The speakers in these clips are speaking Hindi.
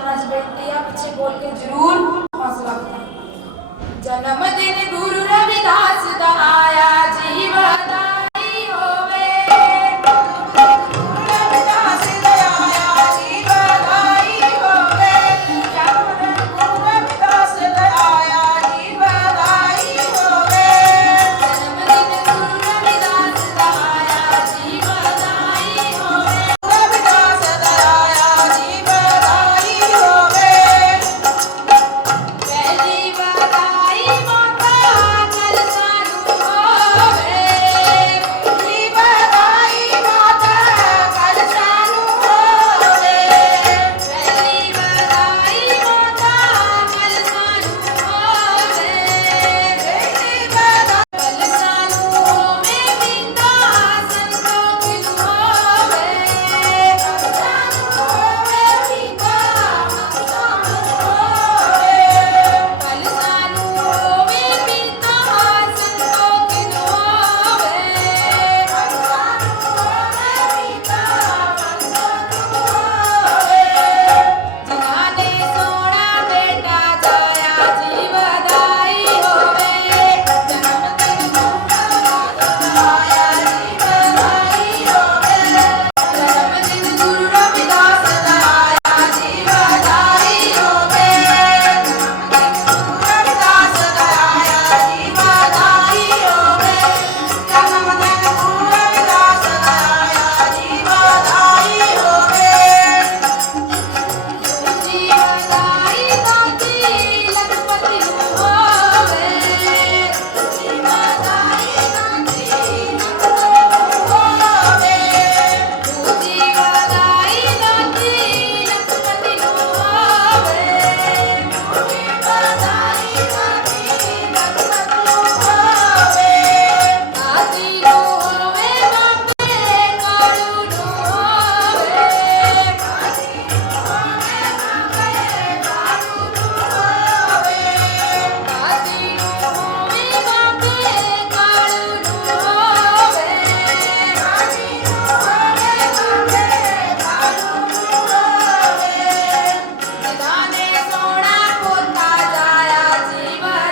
नमाज़ बैठते या पीछे बोल के ज़रूर हौसला जन्म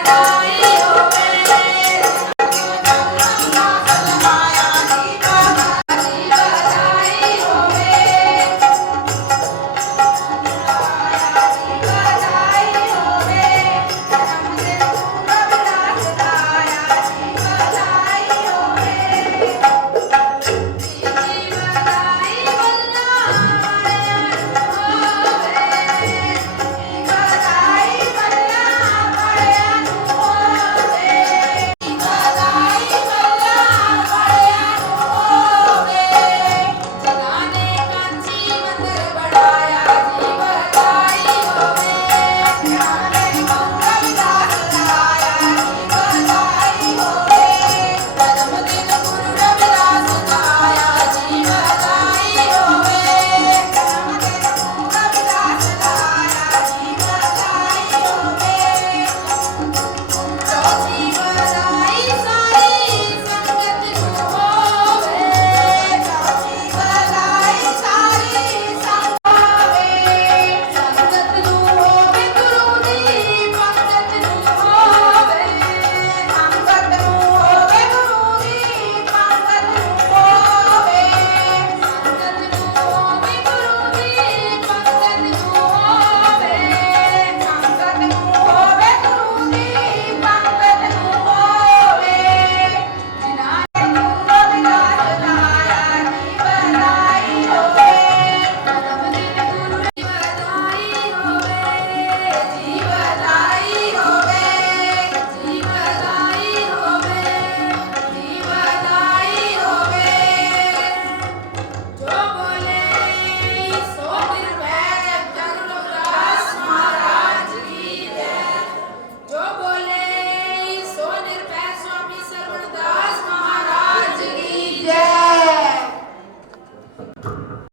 Música